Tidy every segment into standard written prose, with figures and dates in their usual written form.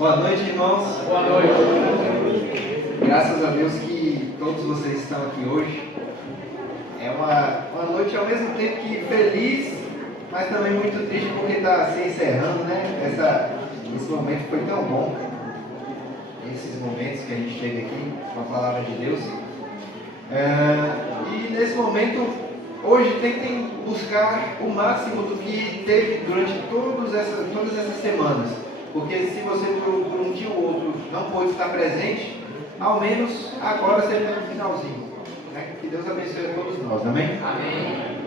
Boa noite, irmãos. Boa noite. Graças a Deus que todos vocês estão aqui hoje. É uma noite ao mesmo tempo que feliz, mas também muito triste porque está se encerrando, né? Esse momento foi tão bom. Esses momentos que a gente chega aqui com a palavra de Deus. E nesse momento, hoje tentem buscar o máximo do que teve durante todas essas semanas. Porque se você por um dia ou outro não pôde estar presente, ao menos agora seja no finalzinho. Né? Que Deus abençoe a todos nós. Amém? Amém.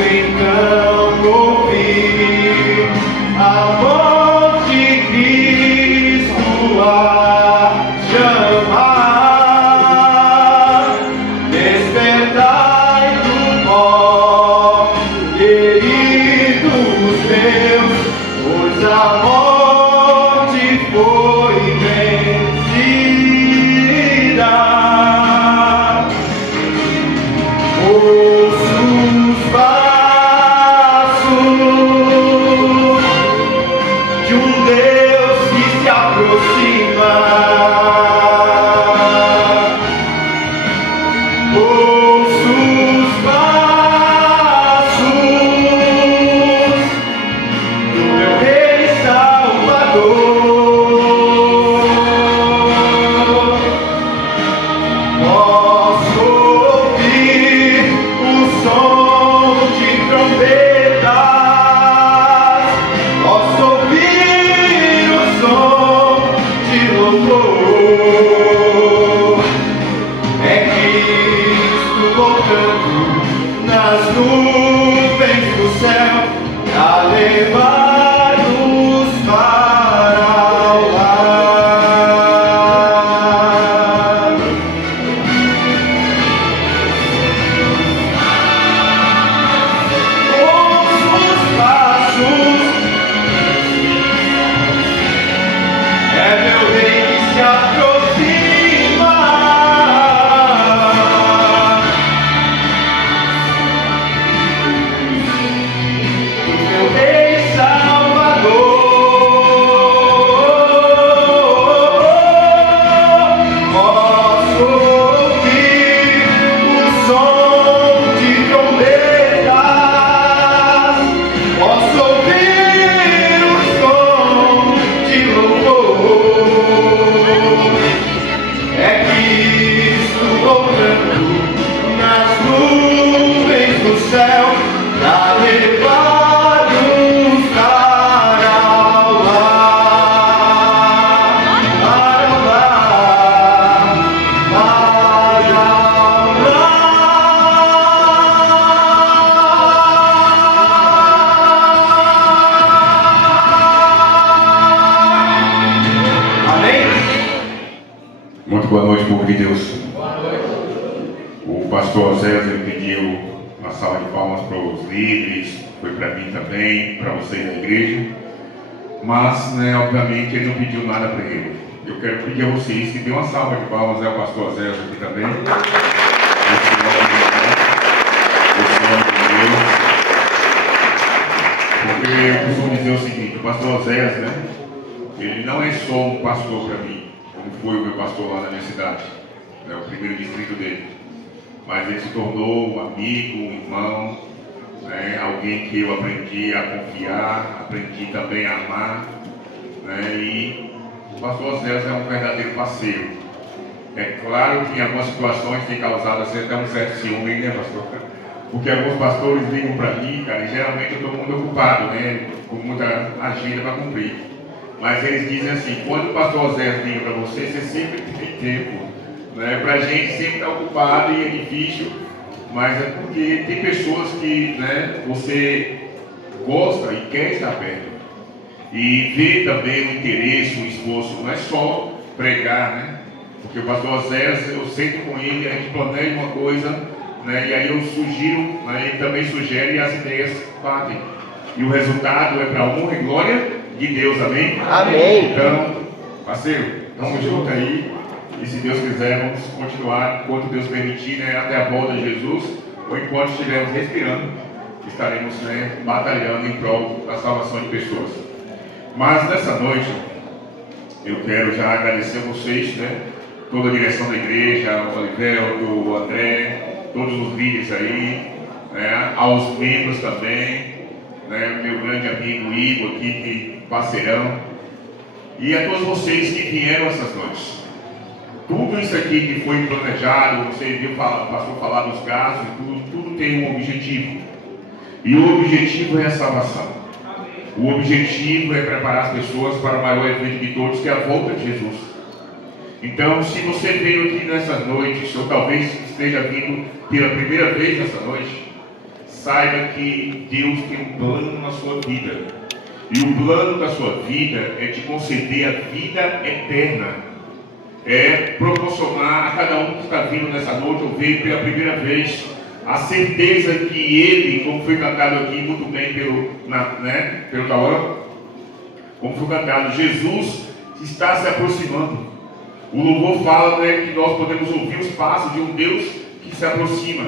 Então ouvir a voz de Cristo. foi vencida. Ouço os passos de um Deus que se aproxima. Ouço os passos do meu Rei Salvador. Posso ouvir o som de trombetas, posso ouvir o som de louvor. É Cristo voltando nas nuvens do céu a levar-nos para o lar. Ouço os passos, é meu Rei que se aproxima. Meu Rei Salvador, posso ouvir o som de trombetas, posso ouvir o som de louvor. É Cristo voltando nas nuvens do céu pra levar-nos para o lar, para o lar, para o lar. Amém? Muito boa noite, povo de Deus. O pastor Zé pediu uma salva de palmas para os líderes, foi para mim também, para vocês da igreja. Mas, obviamente, ele não pediu nada para ele. Eu quero pedir a vocês que dêem uma salva de palmas ao pastor Zé aqui também. Esse homem de Deus. Porque eu costumo dizer o seguinte: o pastor Zé, ele não é só um pastor para mim, como foi o meu pastor lá na minha cidade, o primeiro distrito dele, mas ele se tornou um amigo, um irmão, alguém que eu aprendi a confiar, aprendi também a amar, e o pastor Zé é um verdadeiro parceiro. É claro que em algumas situações tem causado até um certo ciúme, né, pastor? Porque alguns pastores ligam para mim, cara, e geralmente eu estou muito ocupado, com muita agenda para cumprir. Mas eles dizem assim: quando o pastor Zé liga para você, você sempre tem tempo. Para a gente sempre está ocupado e é difícil, mas é porque tem pessoas que você gosta e quer estar perto. E vê também o interesse, o esforço, não é só pregar, porque o pastor Zé, eu sento com ele, a gente planeja uma coisa, e aí eu sugiro, ele também sugere e as ideias batem. E o resultado é para a honra e glória de Deus, amém? Amém. Então, parceiro, vamos junto aí, e se Deus quiser, vamos continuar, enquanto Deus permitir, até a volta de Jesus, ou enquanto estivermos respirando, estaremos batalhando em prol da salvação de pessoas. Mas nessa noite, eu quero já agradecer a vocês, toda a direção da igreja, o Oliveira, o André, todos os líderes aí, aos membros também, meu grande amigo Igor aqui, que parceirão, e a todos vocês que vieram essas noites. Tudo isso aqui que foi planejado, você viu o pastor falar dos gastos, tudo tem um objetivo. E o objetivo é a salvação. O objetivo é preparar as pessoas para o maior evento de todos, que é a volta de Jesus. Então, se você veio aqui nessas noites, ou talvez esteja vindo pela primeira vez nessa noite, saiba que Deus tem um plano na sua vida. E o plano da sua vida é te conceder a vida eterna. É proporcionar a cada um que está vindo nessa noite, ou veio pela primeira vez, a certeza que Ele, como foi cantado aqui muito bem pelo Tauan, como foi cantado, Jesus está se aproximando. O louvor fala, né, que nós podemos ouvir os passos de um Deus que se aproxima.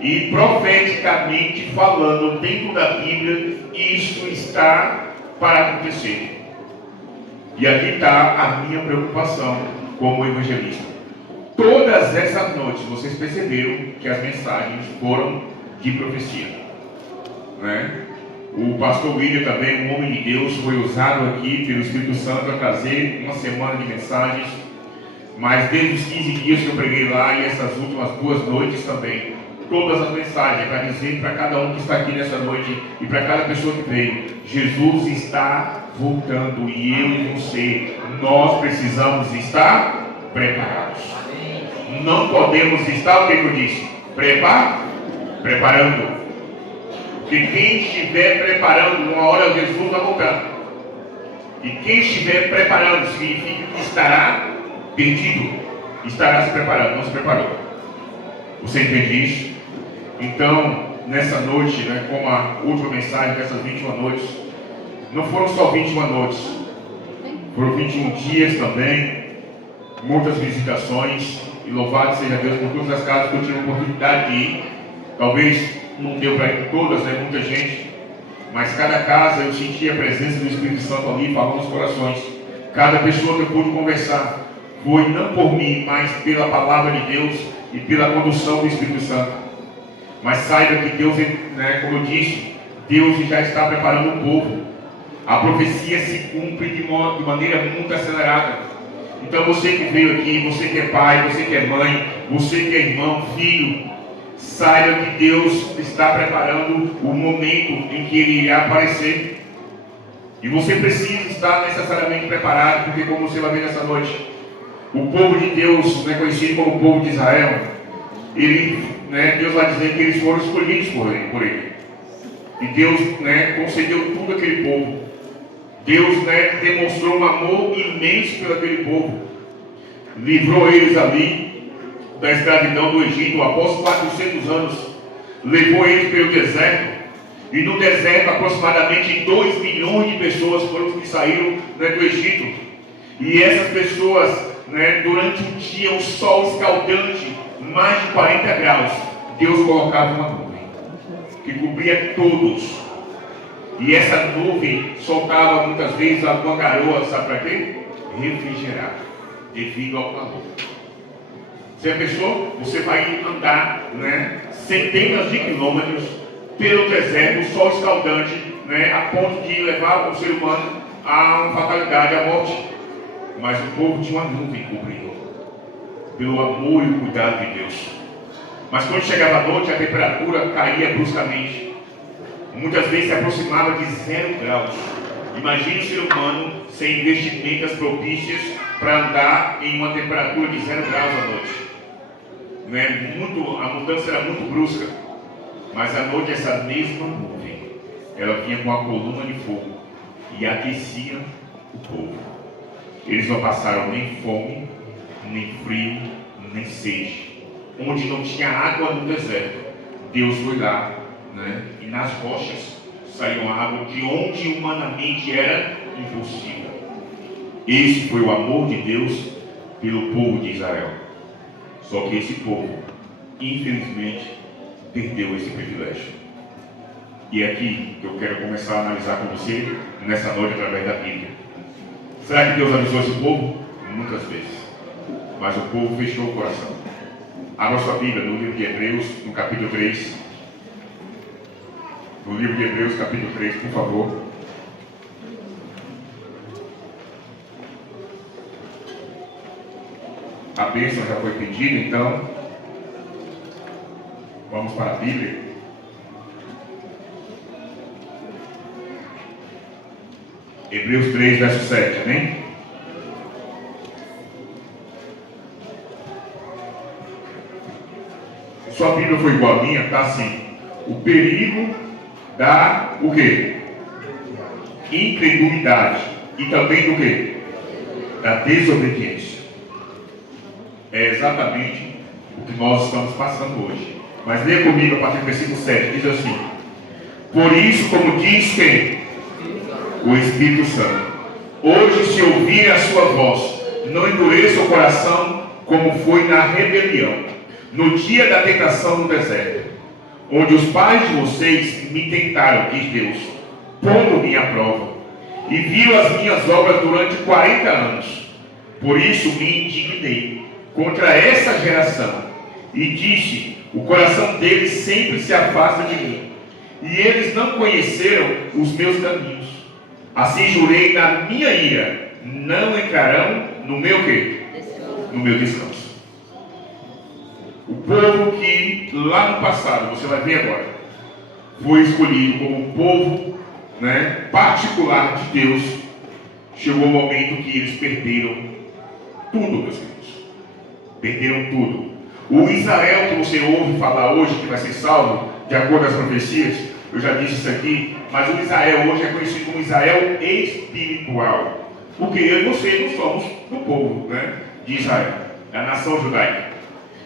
E profeticamente falando, dentro da Bíblia, isto está para acontecer. E aqui está a minha preocupação como evangelista. Todas essas noites, vocês perceberam que as mensagens foram de profecia, né? O pastor William também, um homem de Deus, foi usado aqui pelo Espírito Santo para trazer uma semana de mensagens. Mas desde os 15 dias que eu preguei lá e essas últimas 2 noites também, todas as mensagens para dizer para cada um que está aqui nessa noite e para cada pessoa que veio, Jesus está voltando e eu e você, nós precisamos estar preparados. Não podemos estar, o que eu disse? Preparando. Porque quem estiver preparando, uma hora Jesus vai voltar. E quem estiver preparando significa que estará perdido, estará se preparando, não se preparou. Você entende isso? Então, nessa noite, né, como a última mensagem dessas 21 noites, não foram só 21 noites, foram 21 dias também, muitas visitações, e louvado seja Deus por todas as casas que eu tive a oportunidade de ir. Talvez não deu para ir todas, né, muita gente, mas cada casa eu senti a presença do Espírito Santo ali, falando nos corações. Cada pessoa que eu pude conversar, foi não por mim, mas pela palavra de Deus e pela condução do Espírito Santo. Mas saiba que Deus, né, como eu disse, Deus já está preparando o povo. A profecia se cumpre de maneira muito acelerada. Então você que veio aqui, você que é pai, você que é mãe, você que é irmão, filho, saiba que Deus está preparando o momento em que Ele irá aparecer. E você precisa estar necessariamente preparado, porque como você vai ver nessa noite, o povo de Deus, né, conhecido como o povo de Israel, Deus vai dizer que eles foram escolhidos por ele. E Deus, né, concedeu tudo àquele povo. Deus, né, demonstrou um amor imenso pelo aquele povo. Livrou eles ali da escravidão do Egito após 400 anos. Levou eles pelo deserto. E no deserto aproximadamente 2 milhões de pessoas foram os que saíram, né, do Egito. E essas pessoas, né, durante um dia, o sol escaldante, mais de 40 graus, Deus colocava uma nuvem que cobria todos. E essa nuvem soltava muitas vezes alguma garoa, sabe para quê? Refrigerar, devido ao calor. Você pensou? Você vai andar, né, centenas de quilômetros pelo deserto, o sol escaldante, né, a ponto de levar o ser humano a uma fatalidade, à morte. Mas o povo tinha uma nuvem cobrindo, pelo amor e o cuidado de Deus. Mas quando chegava a noite, a temperatura caía bruscamente. Muitas vezes se aproximava de 0 graus. Imagine o ser humano sem vestimentas propícias para andar em uma temperatura de 0 graus à noite. Né? A mudança era muito brusca. Mas à noite essa mesma nuvem, ela vinha com a coluna de fogo e aquecia o povo. Eles não passaram nem fome, nem frio, nem sede. Onde não tinha água no deserto, Deus foi lá, né? E nas rochas saiu água de onde humanamente era impossível. Esse foi o amor de Deus pelo povo de Israel. Só que esse povo, infelizmente, perdeu esse privilégio. E é aqui que eu quero começar a analisar com você nessa noite através da Bíblia. Será que Deus avisou esse povo? Muitas vezes. Mas o povo fechou o coração. Abra sua Bíblia no livro de Hebreus, no capítulo 3. No livro de Hebreus, capítulo 3, por favor. A bênção já foi pedida, então vamos para a Bíblia. Hebreus 3, verso 7, amém? Sua Bíblia foi igual a minha, está assim. O perigo da, o quê? Incredulidade. E também do quê? Da desobediência. É exatamente o que nós estamos passando hoje. Mas leia comigo a partir do versículo 7, diz assim: por isso, como diz quem? O Espírito Santo, Hoje, se ouvirem a sua voz, não endureça o coração como foi na rebelião, no dia da tentação no deserto, onde os pais de vocês me tentaram, diz Deus, pondo-me à prova, e viram as minhas obras durante 40 anos. Por isso me indignei contra essa geração, e disse, o coração deles sempre se afasta de mim, e eles não conheceram os meus caminhos. Assim jurei na minha ira, não entrarão no meu quê? No meu descanso. O povo que lá no passado, você vai ver agora, foi escolhido como povo, particular de Deus, chegou o momento que eles perderam tudo, meus filhos. Perderam tudo. O Israel que você ouve falar hoje, que vai ser salvo, de acordo com as profecias, eu já disse isso aqui, mas o Israel hoje é conhecido como Israel espiritual. Porque eu e você não somos do povo de Israel, da nação judaica.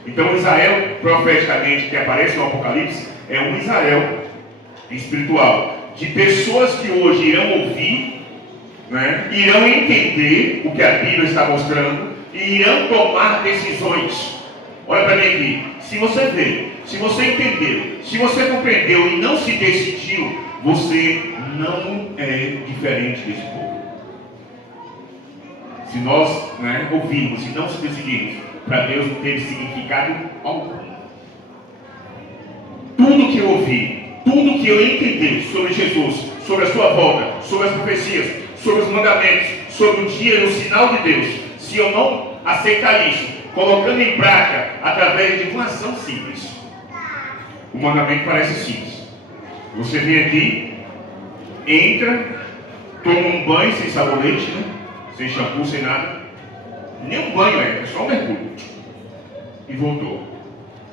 Então Israel, profeticamente, que aparece no Apocalipse, é um Israel espiritual, de pessoas que hoje irão ouvir, irão entender o que a Bíblia está mostrando e irão tomar decisões. Olha para mim aqui, se você vê, se você entendeu, se você compreendeu e não se decidiu, você não é diferente desse povo. Se nós ouvirmos e não se decidirmos, para Deus não teve significado algum. Tudo que eu ouvi, tudo que eu entendi sobre Jesus, sobre a sua volta, sobre as profecias, sobre os mandamentos, sobre o dia e o sinal de Deus, se eu não aceitar isso, colocando em prática através de uma ação simples, o mandamento parece simples. Você vem aqui, entra, toma um banho sem sabonete, sem shampoo, sem nada. Nem um banho é só um mergulho. E voltou.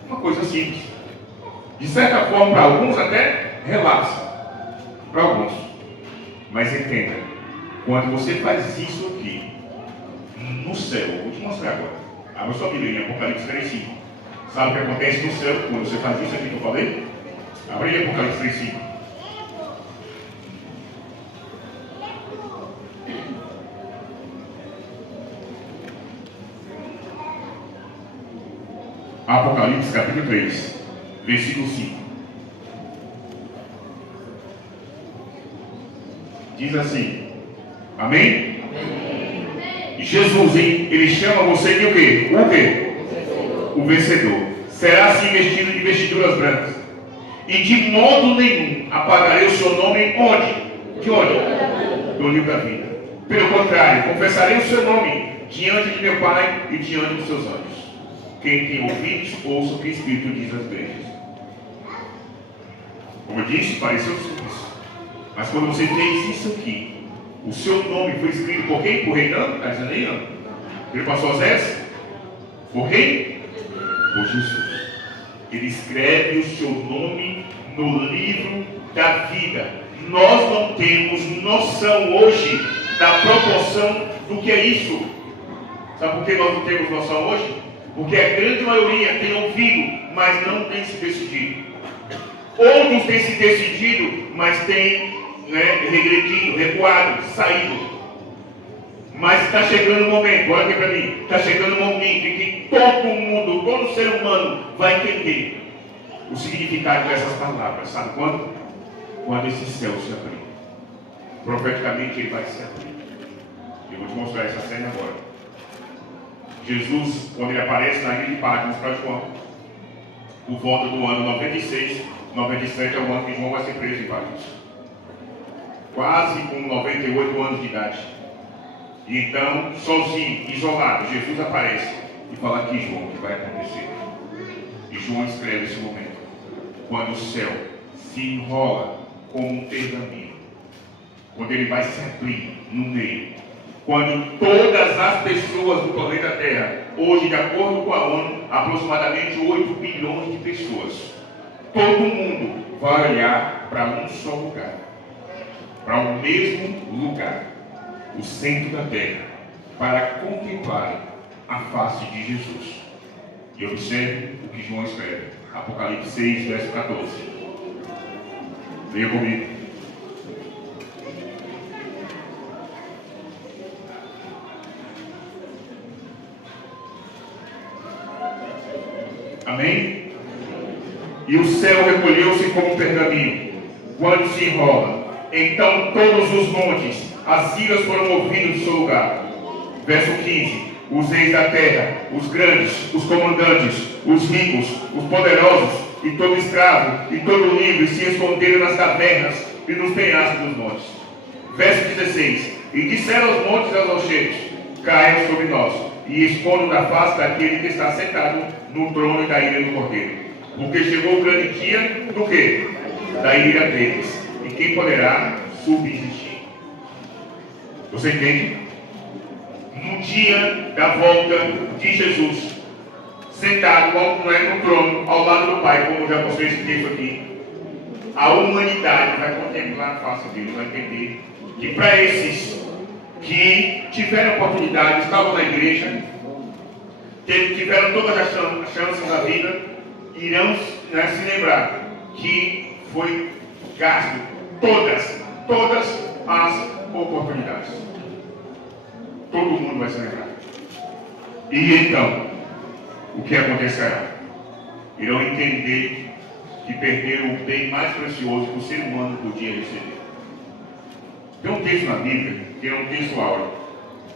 Uma coisa simples. De certa forma, para alguns até relaxa. Para alguns. Mas entenda, quando você faz isso aqui, no céu, vou te mostrar agora. Abra sua Bíblia em Apocalipse 3:5. Sabe o que acontece no céu quando você faz isso aqui que eu falei? Abra aí Apocalipse 3:5. Apocalipse capítulo 3, versículo 5. Diz assim, amém? Amém. Jesus, ele chama você de o quê? O quê? O vencedor. Será assim vestido de vestiduras brancas. E de modo nenhum apagarei o seu nome onde? De onde? Do livro da vida. Pelo contrário, confessarei o seu nome diante de meu Pai e diante dos seus anjos. Quem tem ouvidos, ouça o que o Espírito diz às igrejas. Como eu disse, pareceu simples. Mas quando você fez isso aqui, o seu nome foi escrito por quem? Por rei não? Está dizendo aí não. Ele passou as S? Por quem? Por Jesus. Ele escreve o seu nome no livro da vida. Nós não temos noção hoje da proporção do que é isso. Sabe por que nós não temos noção hoje? Porque a grande maioria tem ouvido, mas não tem se decidido. Outros têm se decidido, mas têm regredido, recuado, saído. Mas está chegando o momento, olha aqui para mim, está chegando o momento em que todo mundo, todo ser humano vai entender o significado dessas palavras. Sabe quando? Quando esse céu se abrir. Profeticamente ele vai se abrir. Eu vou te mostrar essa cena agora. Jesus, quando ele aparece na ilha de Patmos para João, por volta do ano 96, 97 é o ano que João vai ser preso em Patmos. Quase com 98 anos de idade. E então, sozinho, isolado, Jesus aparece e fala aqui, João, o que vai acontecer. E João escreve esse momento. Quando o céu se enrola como um pergaminho. Quando ele vai se abrir no meio. Quando todas as pessoas do planeta Terra, hoje de acordo com a ONU, aproximadamente 8 bilhões de pessoas, todo mundo vai olhar para um só lugar, para o mesmo lugar, o centro da Terra, para contemplar a face de Jesus. E observe o que João escreve, Apocalipse 6, verso 14. Leia comigo. Amém? E o céu recolheu-se como um pergaminho, quando se enrola. Então todos os montes, as ilhas foram movidos do seu lugar. Verso 15. Os reis da terra, os grandes, os comandantes, os ricos, os poderosos, e todo escravo, e todo livre, se esconderam nas cavernas e nos penhascos dos montes. Verso 16. E disseram aos montes e aos rochedos: caiam sobre nós, e escondam da face daquele que está sentado no trono e da ira do Cordeiro. Porque chegou o grande dia do quê? Da ira deles. E quem poderá subsistir? Você entende? No dia da volta de Jesus, sentado no trono, ao lado do Pai, como já mostrei esse texto aqui, a humanidade vai contemplar a face dele, vai entender que para esses que tiveram oportunidade, estavam na igreja, tiveram todas as chances da vida, irão se lembrar que foi gasto todas as oportunidades. Todo mundo vai se lembrar. E então, o que acontecerá? Irão entender que perderam o bem mais precioso que o ser humano podia receber. Tem um texto na Bíblia, que é um texto áureo.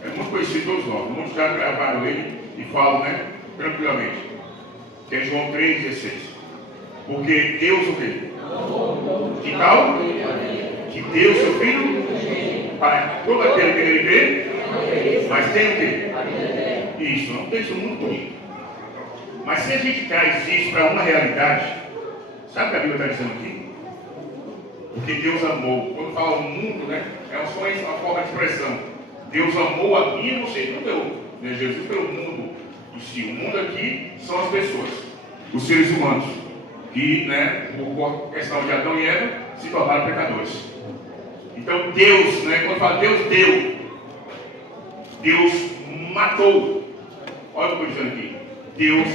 É muito conhecido de todos nós. Muitos já gravaram ele e falam, tranquilamente. Que é João 3,16. Porque Deus o quê? Que tal? Que deu seu Filho para todo aquele que nele crê. Mas tem o quê? Isso, é um texto muito bonito. Mas se a gente traz isso para uma realidade, sabe o que a Bíblia está dizendo aqui? Porque Deus amou. Quando fala o mundo, é só uma forma de expressão. Deus amou a mim e você, não deu. Jesus pelo mundo em si. O mundo aqui são as pessoas, os seres humanos, que, por questão de Adão e Eva, se tornaram pecadores. Então Deus, quando fala Deus deu, Deus matou. Olha o que eu estou dizendo aqui. Deus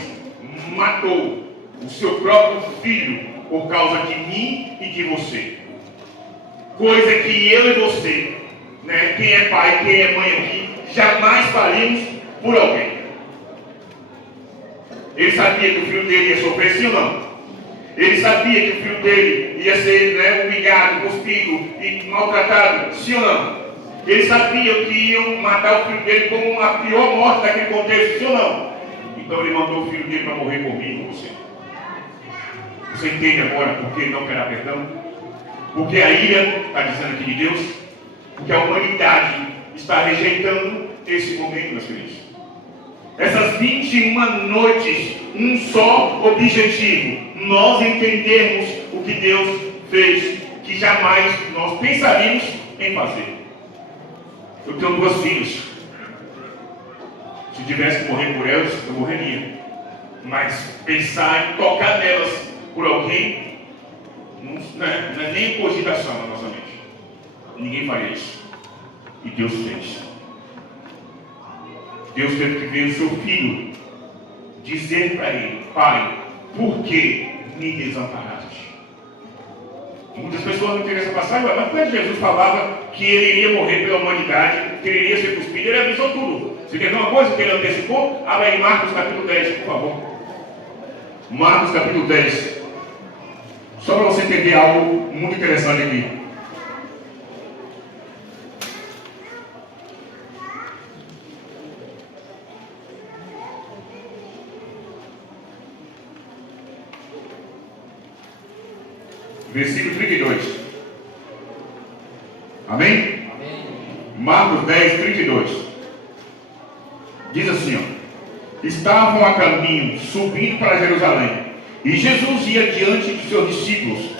matou o seu próprio filho por causa de mim e de você. Coisa que eu e você, quem é pai, quem é mãe aqui, jamais faríamos por alguém. Ele sabia que o filho dele ia sofrer, sim ou não? Ele sabia que o filho dele ia ser humilhado, cuspido e maltratado, sim ou não? Ele sabia que iam matar o filho dele como a pior morte daquele contexto, sim ou não? Então ele mandou o filho dele para morrer por mim e por você. Você entende agora por que ele não terá perdão? Porque a ira, está dizendo aqui de Deus, que a humanidade está rejeitando esse momento, meus queridos. Essas 21 noites, um só objetivo: nós entendermos o que Deus fez, que jamais nós pensaríamos em fazer. Eu tenho 2 filhas. Se tivesse que morrer por elas, eu morreria. Mas pensar em tocar nelas por alguém, não é nem cogitação na nossa mente. Ninguém faria isso. E Deus fez. Deus teve que ver o seu filho dizer para ele: Pai, por que me desamparaste? Muitas pessoas não entendem essa passagem, mas quando Jesus falava que ele iria morrer pela humanidade, que ele iria ser cuspido, ele avisou tudo. Você quer ver uma coisa que ele antecipou? Abre aí Marcos capítulo 10, por favor. Marcos capítulo 10. Só para você entender algo muito interessante aqui. Versículo 32. Amém? Amém? Marcos 10, 32. Diz assim, estavam a caminho, subindo para Jerusalém, e Jesus ia diante de seus discípulos.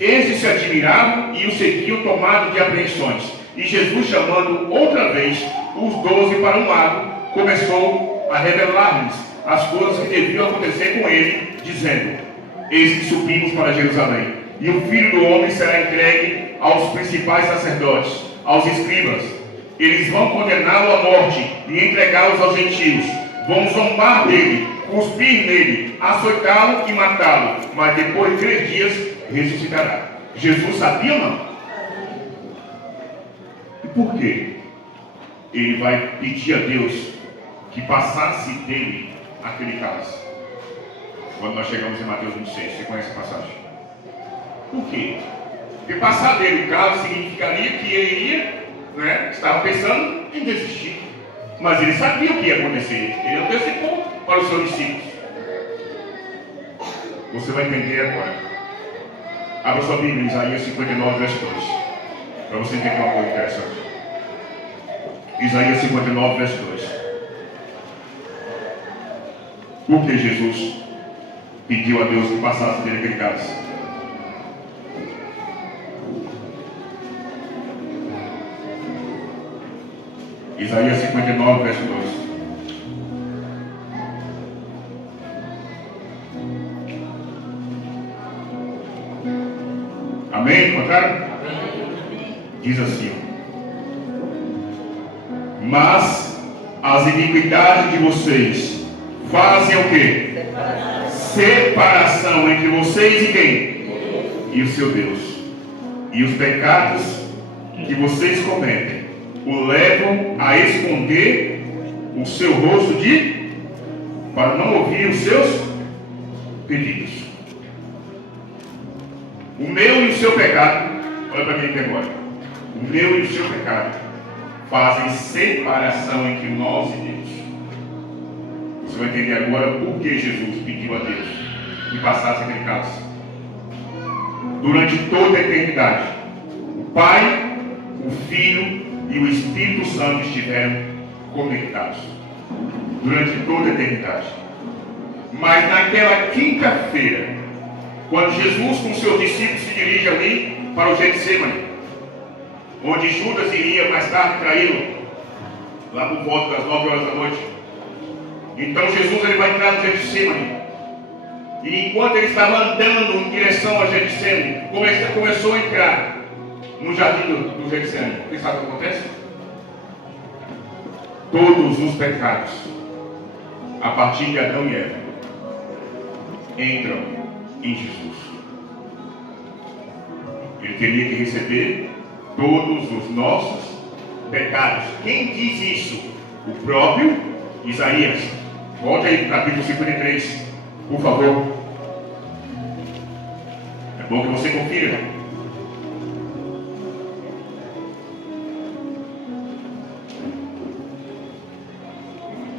Estes se admiravam e o seguiam, tomados de apreensões. E Jesus, chamando outra vez os 12 para um lado, começou a revelar-lhes as coisas que deviam acontecer com ele, dizendo: eis que subimos para Jerusalém, e o Filho do Homem será entregue aos principais sacerdotes, aos escribas. Eles vão condená-lo à morte e entregá-lo aos gentios. Vão zombar dele, cuspir nele, açoitá-lo e matá-lo. Mas depois de 3 dias ressuscitará. Jesus sabia ou não? E por quê? Ele vai pedir a Deus que passasse dele aquele cálice. quando nós chegamos em Mateus 26. Você conhece a passagem? Por quê? Porque passar dele o carro significaria que ele iria, né, estava pensando em desistir. Mas ele sabia o que ia acontecer. Ele antecipou para os seus discípulos. Você vai entender agora. Abra sua Bíblia em Isaías 59, verso 2. Para você entender uma coisa interessante. Isaías 59, verso 2. Por que Jesus pediu a Deus que passasse dele aquele cálice? Isaías 59, verso 2. Amém? Encontraram? Diz assim: mas as iniquidades de vocês fazem o quê? Separação entre vocês e quem? E o seu Deus. E os pecados que vocês cometem o levam a esconder o seu rosto para não ouvir os seus pedidos. O meu e o seu pecado, olha para mim aqui agora. O meu e o seu pecado fazem separação entre nós e Deus. Você vai entender agora por que Jesus pediu a Deus que passasse aquele cálice. Durante toda a eternidade, o Pai, o Filho e o Espírito Santo estiveram conectados. Durante toda a eternidade. Mas naquela quinta-feira, quando Jesus com seus discípulos se dirige ali para o Getsemane, onde Judas iria mais tarde traí-lo, lá por volta das 9 horas da noite. Então Jesus ele vai entrar no Getsemane. E enquanto ele estava andando em direção ao Getsemane, começou a entrar no jardim do Getsemane. Você sabe o que acontece? Todos os pecados, a partir de Adão e Eva, entram em Jesus. Ele teria que receber todos os nossos pecados. Quem diz isso? O próprio Isaías. Volta aí, capítulo 53, por favor. É bom que você confira.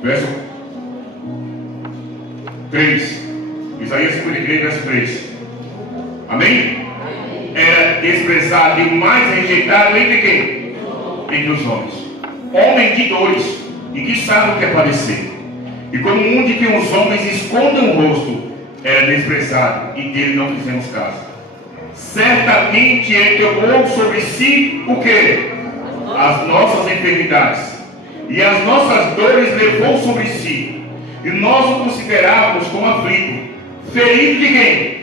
Verso 3. Isaías 53, verso 3. Amém? Era desprezado e mais rejeitado entre quem? Entre os homens. Homem de dores e que sabe o que é padecer. E como um de que os homens escondem o rosto, era desprezado e dele não fizemos caso. Certamente ele tomou sobre si o que? As nossas enfermidades. E as nossas dores levou sobre si. E nós o considerávamos como aflito. Ferido de quem?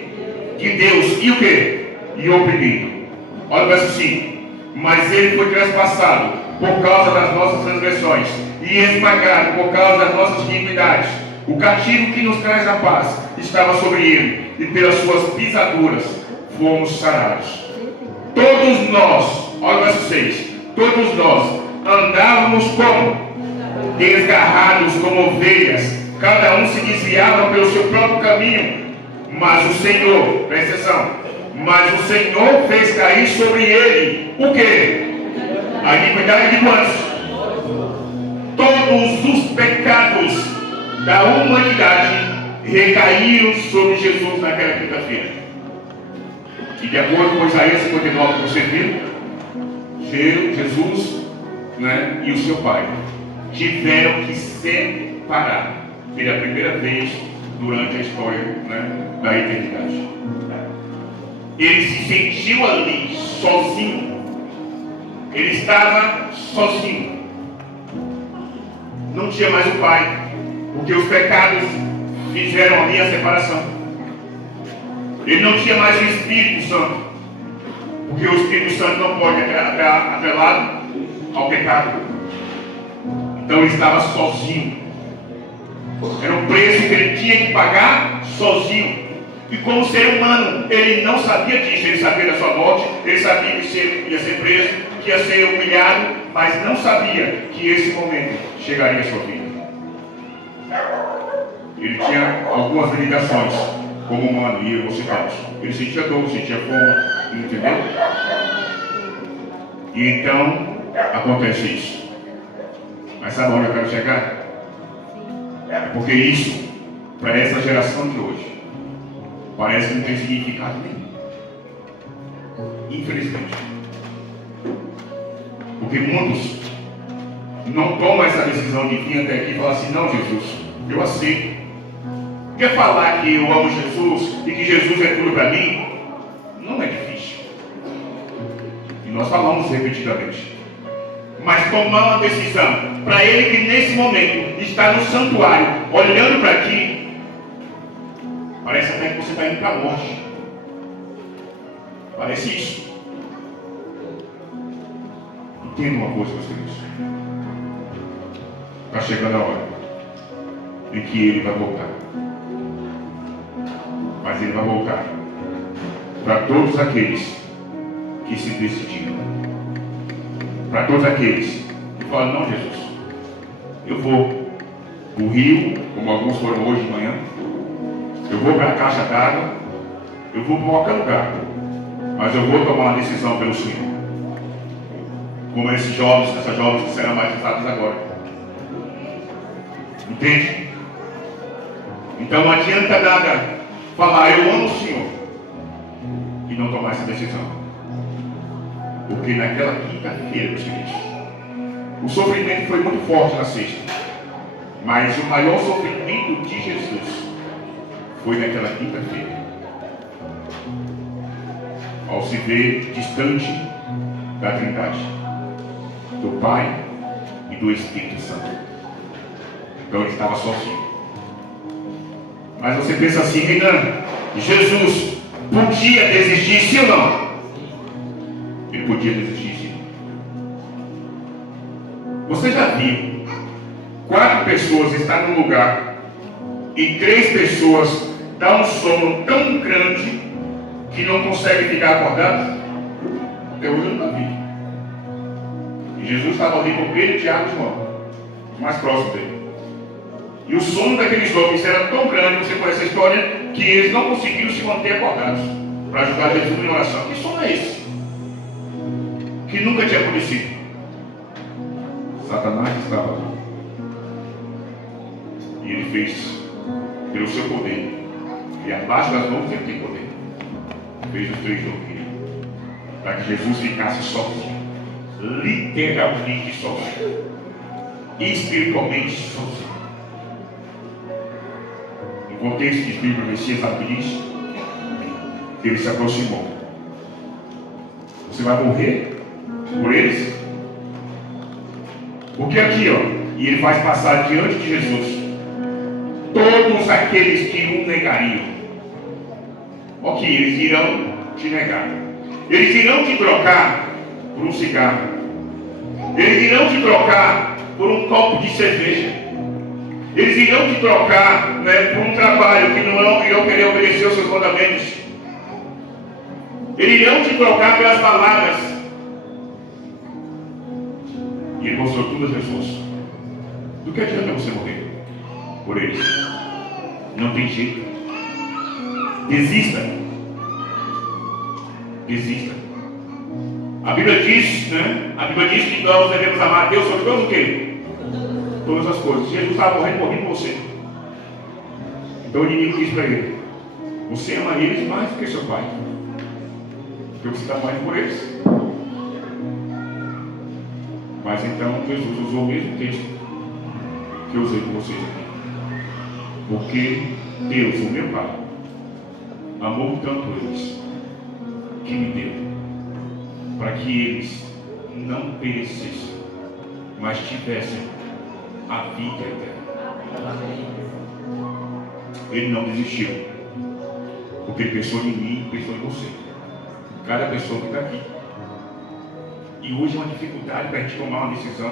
De Deus. E o que? E oprimido. Olha o verso 5. Mas ele foi traspassado por causa das nossas transgressões e esmagado por causa das nossas iniquidades. O castigo que nos traz a paz estava sobre ele, e pelas suas pisaduras fomos sarados. Todos nós, olha o verso 6, todos nós andávamos como? Desgarrados como ovelhas, cada um se desviava pelo seu próprio caminho, mas o Senhor, presta atenção, mas o Senhor fez cair sobre ele o que? A iniquidade de quantos? Todos os pecados da humanidade recaíram sobre Jesus naquela quinta-feira. E de acordo com Isaías 59 que você viu, Jesus, né, e o seu pai tiveram que separar pela primeira vez durante a história, né, da eternidade. Ele se sentiu ali sozinho. Ele estava sozinho. Não tinha mais o Pai, porque os pecados fizeram ali a separação. Ele não tinha mais o Espírito Santo, porque o Espírito Santo não pode estar atrelado ao pecado. Então ele estava sozinho. Era um preço que ele tinha que pagar sozinho. E como ser humano, ele não sabia disso. Ele sabia da sua morte, ele sabia que ia ser preso, que ia ser humilhado, mas não sabia que esse momento chegaria à sua vida. Ele tinha algumas limitações como humano, e eu vou citá-los. Ele sentia dor, sentia fome, entendeu? E então acontece isso. Mas sabe onde eu quero chegar? É porque isso, para essa geração de hoje, parece que não tem significado nenhum. Infelizmente. Porque muitos não tomam essa decisão de vir até aqui e falar assim: não, Jesus, eu aceito. Quer falar que eu amo Jesus e que Jesus é tudo para mim? Não é difícil. E nós falamos repetidamente. Mas tomar uma decisão para ele que nesse momento está no santuário, olhando para ti, parece até que você está indo para a morte. Parece isso. Entenda uma coisa, meus queridos. Está chegando a hora em que ele vai voltar. Mas ele vai voltar para todos aqueles que se decidiram. Para todos aqueles que falam: não, Jesus, eu vou para o rio, como alguns foram hoje de manhã, eu vou para a caixa d'água, eu vou para qualquer lugar, mas eu vou tomar uma decisão pelo Senhor. Como esses jovens, essas jovens que serão batizadas agora. Entende? Então não adianta nada falar: eu amo o Senhor, e não tomar essa decisão. Porque naquela quinta-feira, meus queridos, o sofrimento foi muito forte na sexta. Mas o maior sofrimento de Jesus foi naquela quinta-feira. Ao se ver distante da Trindade, do Pai e do Espírito Santo. Então ele estava sozinho. Mas você pensa assim: Renan, Jesus podia desistir, sim ou não? Ele podia desistir, sim. Você já viu 4 pessoas estar num lugar e 3 pessoas dão um sono tão grande que não conseguem ficar acordadas? Até hoje eu nunca vi. E Jesus estava ali com Pedro, Tiago e João, os mais próximos dele. E o sono daqueles homens era tão grande, você conhece a história, que eles não conseguiram se manter acordados para ajudar Jesus em oração. Que sono é esse? Que nunca tinha acontecido. Satanás estava ali. E ele fez, pelo seu poder, e abaixo das mãos ele tem poder, fez os 3 dormirem, para que Jesus ficasse sozinho, literalmente sozinho, espiritualmente sozinho. No contexto de Espírito e Messias, sabe o que diz? Ele se aproximou. Você vai morrer por eles? Porque aqui, ó, e ele faz passar diante de Jesus todos aqueles que o negariam. Ok, eles irão te negar. Eles irão te trocar por um cigarro. Eles irão te trocar por um copo de cerveja. Eles irão te trocar, né, por um trabalho que não irão querer obedecer os seus mandamentos. Eles irão te trocar pelas baladas. E ele mostrou tudo a Jesus. Do que adianta você morrer por eles? Não tem jeito. Desista. Desista. A Bíblia diz, né? A Bíblia diz que nós devemos amar a Deus sobre todos o quê? Todas as coisas. Jesus estava morrendo por você. Então o inimigo diz para ele: você ama eles mais do que seu pai, porque você está morrendo por eles. Mas então Jesus usou o mesmo texto que eu usei com vocês aqui. Porque Deus, o meu Pai, amou tanto eles, que me deu, para que eles não perecessem, mas tivessem a vida eterna. Ele não desistiu, porque ele pensou em mim e pensou em você. Cada pessoa que está aqui. E hoje é uma dificuldade para a gente tomar uma decisão.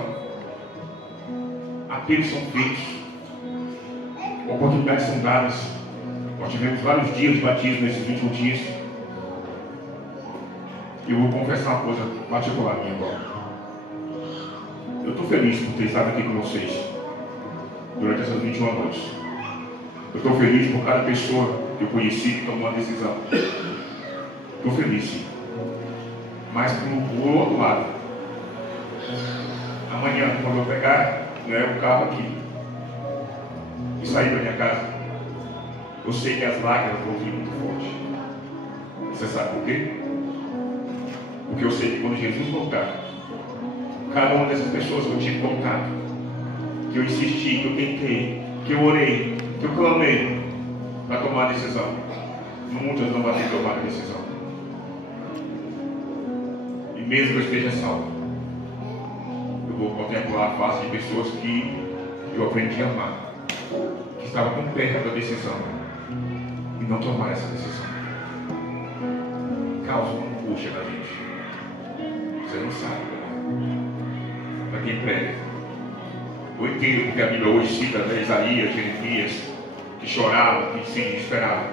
Apelos são feitos, oportunidades são dadas. Nós tivemos vários dias de batismo nesses 21 dias. Eu vou confessar uma coisa particular minha agora. Eu estou feliz por ter estado aqui com vocês durante essas 21 noites. Eu estou feliz por cada pessoa que eu conheci que tomou uma decisão. Estou feliz, sim. Mas por outro lado, amanhã, quando eu pegar, né, o carro aqui e sair da minha casa, eu sei que as lágrimas vão vir muito forte. Você sabe por quê? Porque eu sei que quando Jesus voltar, cada uma dessas pessoas que eu tive contato, que eu insisti, que eu tentei, que eu orei, que eu clamei para tomar a decisão, muitas não vão ter tomado a decisão. E mesmo que eu esteja salvo, eu vou contemplar a face de pessoas que eu aprendi a amar, que estavam com perto da decisão e não tomaram essa decisão. Causa uma angústia na gente. Você não sabe, para quem prega. Eu entendo porque a Bíblia hoje cita, né, Isaías, Jeremias, que chorava, que se desesperava.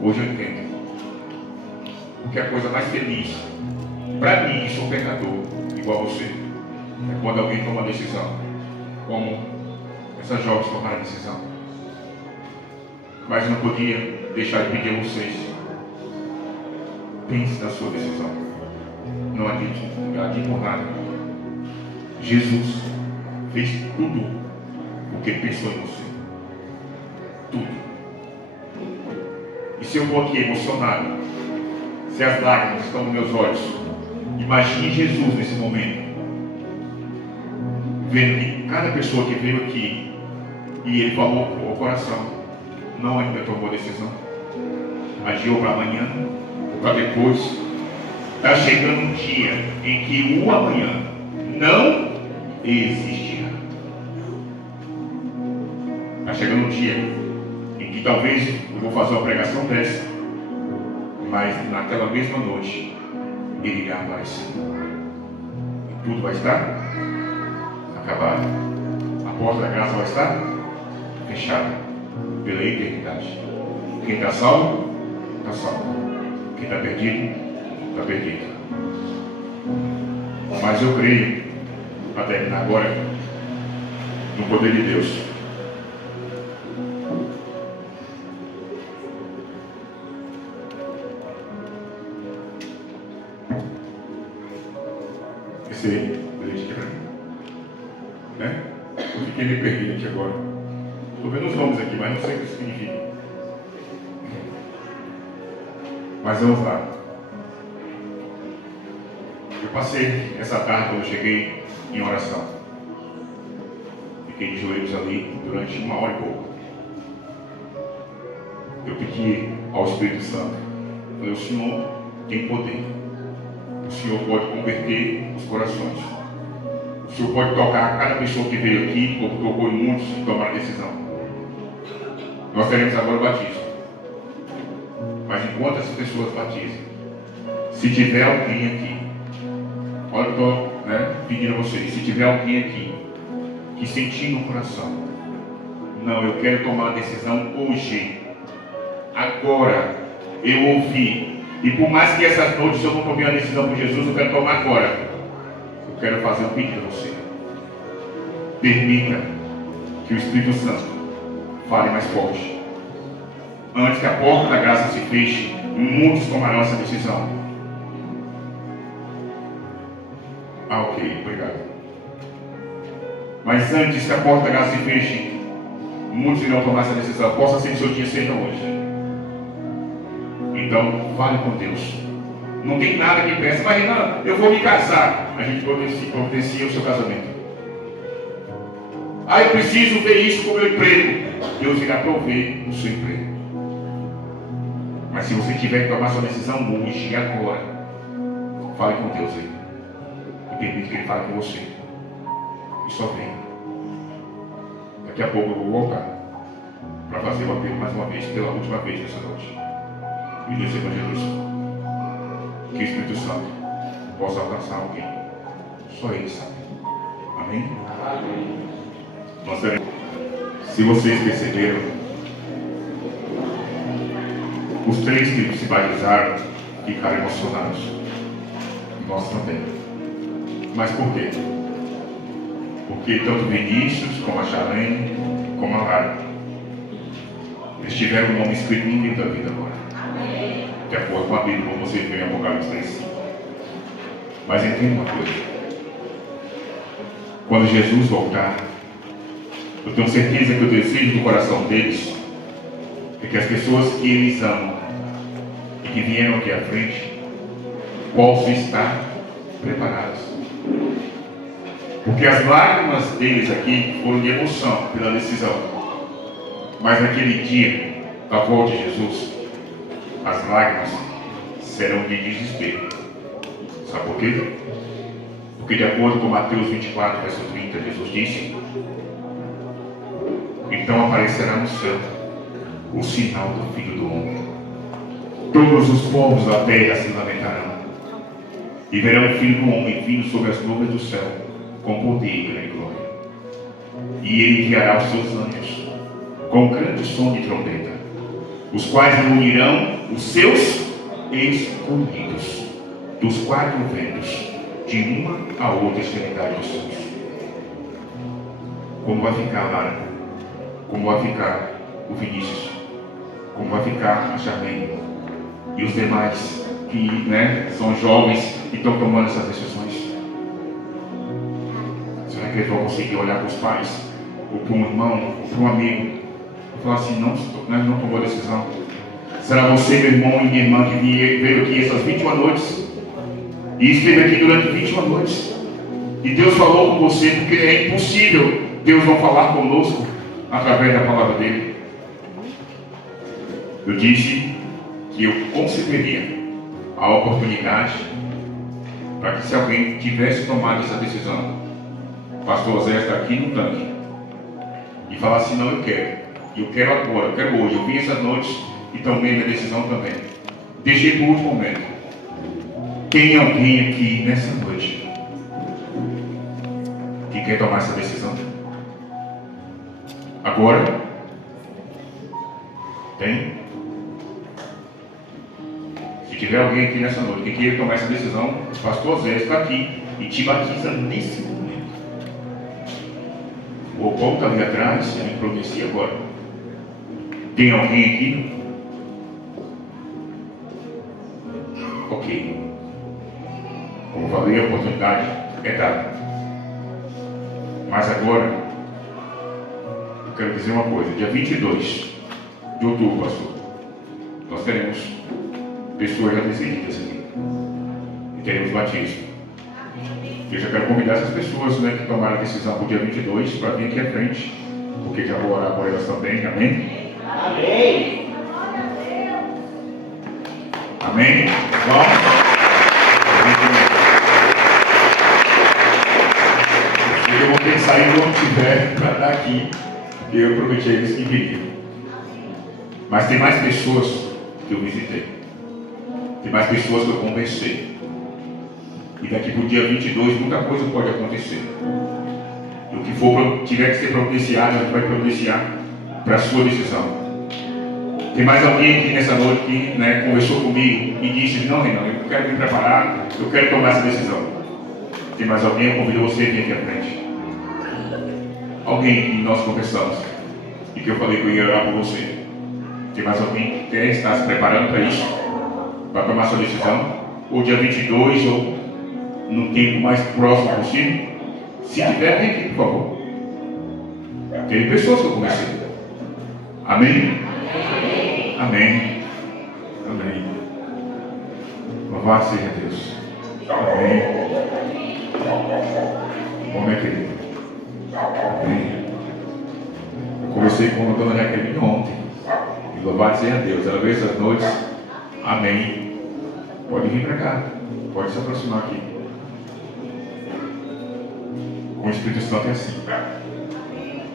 Hoje eu entendo. Porque a coisa mais feliz, para mim, que sou pecador, igual a você, é quando alguém toma uma decisão, como essas jovens tomaram a decisão. Mas não podia deixar de pedir a vocês: pense na sua decisão. Não admite por nada. Jesus fez tudo o que ele pensou em você. Tudo. E se eu estou aqui emocionado, se as lágrimas estão nos meus olhos, imagine Jesus nesse momento, vendo que cada pessoa que veio aqui e ele falou ao coração, não ainda tomou a decisão, agiu para amanhã ou para depois. Está chegando um dia em que o amanhã não existirá. Está chegando um dia em que talvez eu vou fazer uma pregação dessa, mas naquela mesma noite ele irá aparecer. E tudo vai estar acabado. A porta da graça vai estar fechada pela eternidade. Quem está salvo, está salvo. Quem está perdido, está perdido. Mas eu creio, para terminar agora, no poder de Deus. Esse bilhete aqui é para mim. Né? Eu fiquei meio perdido aqui agora. Estou vendo os nomes aqui, mas não sei o que significa. Mas vamos lá. Eu passei essa tarde, quando eu cheguei, em oração. Fiquei de joelhos ali durante 1 hora e pouco. Eu pedi ao Espírito Santo. Falei: o Senhor tem poder. O Senhor pode converter os corações. O Senhor pode tocar cada pessoa que veio aqui, como tocou em muitos que tomaram a decisão. Nós teremos agora o batismo. Mas enquanto essas pessoas batizam, se tiver alguém aqui, olha o que eu estou pedindo a vocês, se tiver alguém aqui que sentir no coração, não, eu quero tomar a decisão hoje, agora, eu ouvi, e por mais que essas noites eu não tomei a decisão por Jesus, eu quero tomar agora. Eu quero fazer um pedido a você. Permita que o Espírito Santo fale mais forte. Antes que a porta da graça se feche, muitos tomarão essa decisão. Ok, obrigado. Mas antes que a porta da graça se feche, muitos irão tomar essa decisão. Possa ser que seu dia seja hoje. Então, fale com Deus. Não tem nada que impeça. Imagina, eu vou me casar. A gente providencia o seu casamento. Eu preciso ver isso com o meu emprego. Deus irá prover o seu emprego. Mas se você tiver que tomar sua decisão hoje e agora, fale com Deus aí. E permite que Ele fale com você. E só venha. Daqui a pouco eu vou voltar para fazer o apelo mais uma vez, pela última vez nessa noite. E Deus evangelista. Que o Espírito Santo possa alcançar alguém. Só Ele sabe. Amém? Amém. Nós teremos. Se vocês perceberam, os 3 que se batizaram ficaram emocionados. Nós também. Mas por quê? Porque tanto Vinícius, como a Charlene, como a Lara, Eles tiveram um nome escrito no livro da vida agora. De acordo com a Bíblia, como você vê em Apocalipse 3. Mas entenda uma coisa. Quando Jesus voltar, eu tenho certeza que o desejo do coração deles é que as pessoas que eles amam e que vieram aqui à frente possam estar preparadas. Porque as lágrimas deles aqui foram de emoção pela decisão. Mas naquele dia, da volta de Jesus, as lágrimas serão de desespero. Sabe por quê? Porque de acordo com Mateus 24, verso 30, Jesus disse: então aparecerá no céu o sinal do Filho do Homem. Todos os povos da terra se lamentarão e verão o Filho do Homem vindo sobre as nuvens do céu com poder e grande glória. E ele enviará os seus anjos com grande som de trombeta, os quais reunirão os seus escolhidos dos quatro ventos, de uma a outra extremidade dos céus. Como vai ficar, Lara? Como vai ficar o Vinícius? Como vai ficar a Charlene? E os demais que são jovens e estão tomando essas decisões? Será que eles vão conseguir olhar para os pais, ou para um irmão, ou para um amigo, e falar assim: não tomou decisão? Será você, meu irmão e minha irmã, que veio aqui essas 21 noites e esteve aqui durante 21 noites e Deus falou com você? Porque é impossível Deus não falar conosco através da palavra dele. Eu disse que eu concederia a oportunidade para que, se alguém tivesse tomado essa decisão, o pastor Zé está aqui no tanque, e falar assim: não, eu quero agora, eu quero hoje, eu vim essas noites e tomei minha decisão também, deixei para o último momento. Tem alguém aqui nessa noite que quer tomar essa decisão? Agora? Tem? Se tiver alguém aqui nessa noite que queira tomar essa decisão, o pastor Zé está aqui e te batiza nesse momento. O Paulo está ali atrás, ele providencia agora. Tem alguém aqui? Ok. Como falei, a oportunidade é dada. Mas agora, eu quero dizer uma coisa: dia 22 de outubro, pastor, nós teremos pessoas já decididas aqui. E teremos batismo. Eu já quero convidar essas pessoas que tomaram a decisão para o dia 22 para vir aqui à frente, porque já vou orar por elas também. Amém? Amém. Amém? Vamos? Eu vou ter que sair quando tiver para estar aqui, porque eu prometi a eles que viria. Mas tem mais pessoas que eu visitei, tem mais pessoas que eu conversei, e daqui para o dia 22 muita coisa pode acontecer. E o que tiver que ser providenciado, a gente vai providenciar para a sua decisão. Tem mais alguém aqui nessa noite que conversou comigo e disse: não, Renan, eu quero me preparar, eu quero tomar essa decisão. Tem mais alguém? Eu convido você a vir aqui à frente. Alguém que nós conversamos e que eu falei que eu ia orar por você. Tem mais alguém que quer estar se preparando para isso? Para tomar sua decisão? Ou dia 22 ou no tempo mais próximo possível? Se tiver, vem aqui, por favor. Tem pessoas que eu conversei. Amém? Amém. Amém. Louvado seja Deus. Amém. Como é, querido? Amém. Eu conversei com a dona Jaqueline ontem. E louvado seja Deus. Ela veio essas noites. Amém. Pode vir para cá. Pode se aproximar aqui. Com o Espírito Santo é assim.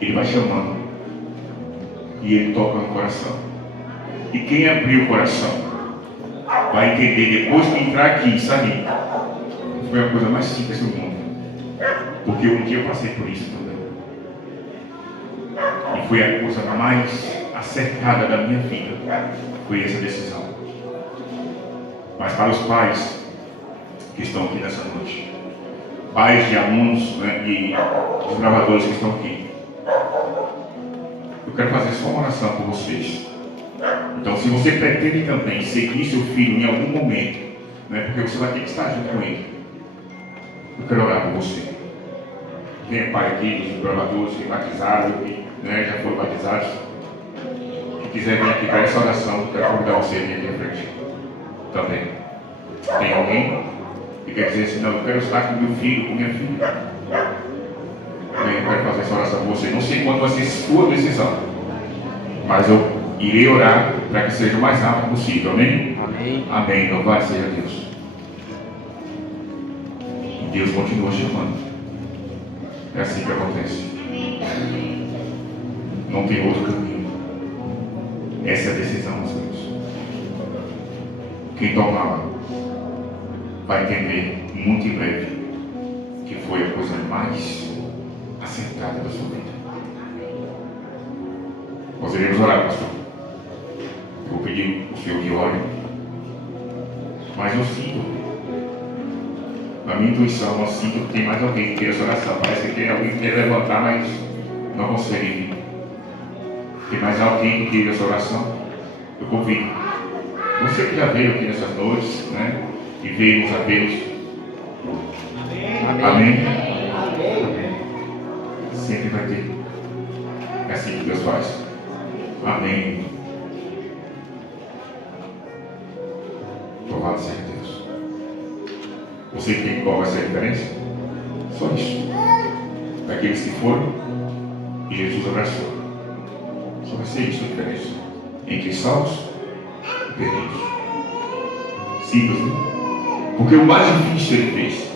Ele vai chamando. E ele toca no coração. E quem abrir o coração vai entender depois que entrar aqui e sair. Foi a coisa mais simples do mundo. Porque um dia eu passei por isso também. E foi a coisa mais acertada da minha vida. Foi essa decisão. Mas para os pais que estão aqui nessa noite, pais de alunos e desbravadores que estão aqui, eu quero fazer só uma oração por vocês. Então, se você pretende também seguir seu filho em algum momento, né, porque você vai ter que estar junto com ele, eu quero orar por você. Quem é pai aqui, dos provadores, que batizaram, que já foram batizados, que quiser vir aqui para essa oração, eu quero convidar você a vir aqui à frente também. Tem alguém que quer dizer assim, não, eu quero estar com meu filho, com minha filha? Eu quero fazer essa oração com você. Não sei quando vai ser sua decisão, mas eu irei orar para que seja o mais rápido possível. Amém? Amém. Amém. Louvado seja Deus. E Deus continua chamando. É assim que acontece. Não tem outro caminho. Essa é a decisão, meus amigos. Quem tomar vai entender muito em breve que foi a coisa mais acertada da sua vida. Nós iremos orar, pastor. Eu vou pedir o senhor que ore. Mas eu sinto, na minha intuição, eu sinto que tem mais alguém que queira essa oração. Parece que tem alguém que quer levantar, mas não consegue vir. Tem mais alguém que queira essa oração? Eu convido. Você que já veio aqui nessas noites, né? E veio nos apelos. Amém. Amém. Amém. Sempre vai ter. É assim que Deus faz. Amém. Louvado seja Deus. Você tem qual vai ser a diferença? Só isso. Daqueles que foram e Jesus abraçou. Só vai ser isso a diferença entre salvos e perdidos. Simples, né? Porque o mais difícil ele fez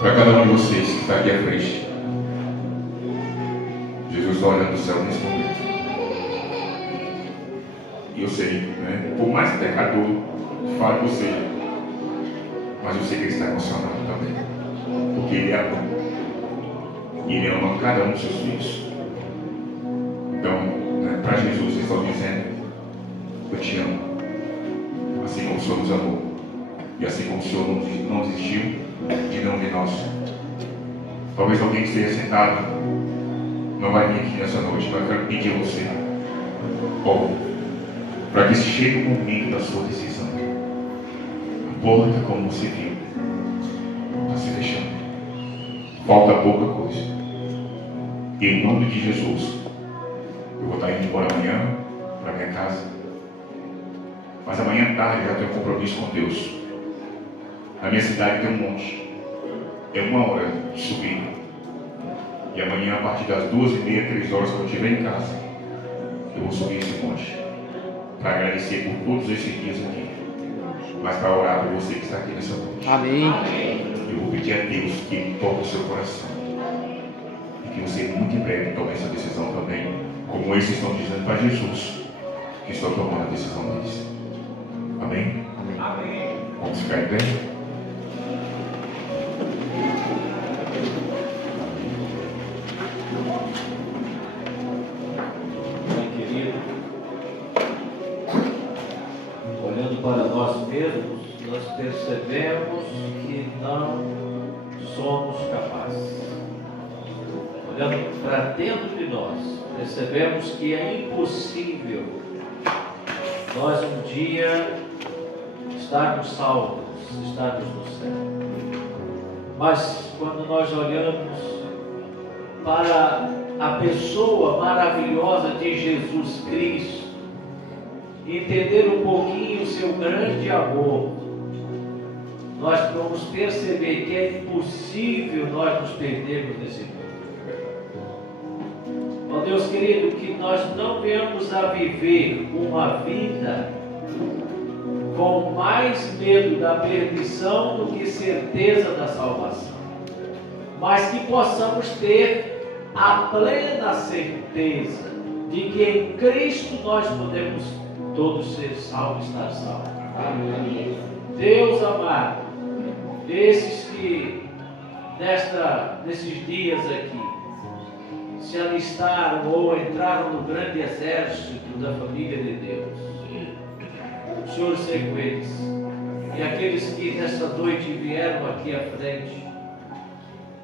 para cada um de vocês que está aqui à frente. Jesus olha do céu nesse momento. E eu sei, né? Por mais pecador fale que você, mas eu sei que ele está emocionado também. Porque ele ama. E ele ama cada um dos seus filhos. Então, né, para Jesus, eles estão dizendo: eu te amo. Assim como o Senhor nos amou. E assim como o Senhor não desistiu de nenhum de nós. Talvez alguém que esteja sentado não vai vir aqui nessa noite, mas eu quero pedir a você, para que chegue o momento da sua decisão. A porta, como você viu, está se fechando. Falta pouca coisa. E em nome de Jesus, eu vou estar indo embora amanhã para minha casa. Mas amanhã à tarde eu já tenho um compromisso com Deus. Na minha cidade tem um monte. É 1 hora de subida. E amanhã, a partir das 2h30, 3 horas, quando eu estiver em casa, eu vou subir esse monte para agradecer por todos esses dias aqui, mas para orar por você que está aqui nessa noite. Amém. Eu vou pedir a Deus que Ele toque o seu coração e que você muito em breve tome essa decisão também, como esses estão dizendo para Jesus que estão tomando a decisão deles. Amém? Amém. Vamos ficar em pé? Para nós mesmos, nós percebemos que não somos capazes. Olhando para dentro de nós, percebemos que é impossível nós um dia estarmos salvos, estarmos no céu. Mas quando nós olhamos para a pessoa maravilhosa de Jesus Cristo, entender um pouquinho o seu grande amor, nós vamos perceber que é impossível nós nos perdermos nesse mundo. Ó Deus querido, que nós não venhamos a viver uma vida com mais medo da perdição do que certeza da salvação, mas que possamos ter a plena certeza de que em Cristo nós podemos todos ser salvos, estar salvos. Amém. Deus amado, esses que nesses dias aqui se alistaram ou entraram no grande exército da família de Deus, o Senhor seja com eles. E aqueles que nessa noite vieram aqui à frente,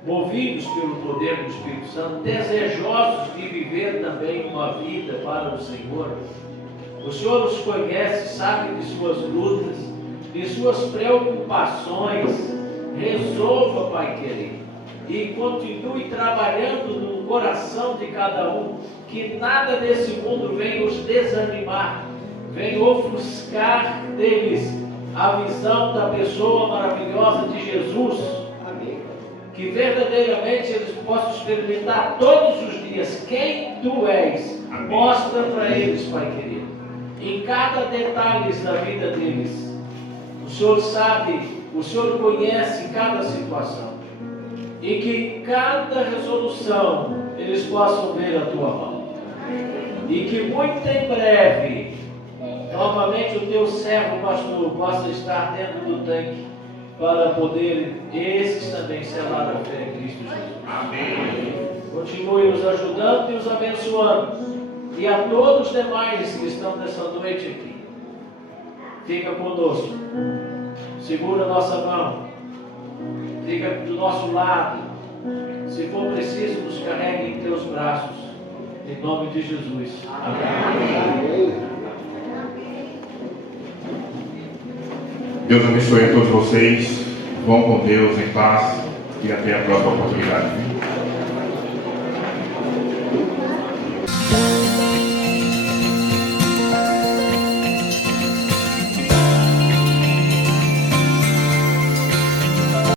movidos pelo poder do Espírito Santo, desejosos de viver também uma vida para o Senhor. O Senhor os conhece, sabe de suas lutas, de suas preocupações. Resolva, Pai querido, e continue trabalhando no coração de cada um, que nada desse mundo venha os desanimar, venha ofuscar deles a visão da pessoa maravilhosa de Jesus. Amém. Que verdadeiramente eles possam experimentar todos os dias quem Tu és. Amém. Mostra para eles, Pai querido, em cada detalhe da vida deles. O Senhor sabe, o Senhor conhece cada situação, e que em cada resolução eles possam ver a Tua mão, e que muito em breve novamente o Teu servo pastor possa estar dentro do tanque, para poder esses também selar a fé em Cristo Jesus. Amém. Continue nos ajudando e nos abençoando, e a todos os demais que estão nessa noite aqui, fica conosco, segura a nossa mão, fica do nosso lado, se for preciso nos carregue em Teus braços, em nome de Jesus. Amém. Deus abençoe a todos vocês. Vão com Deus em paz e até a próxima oportunidade.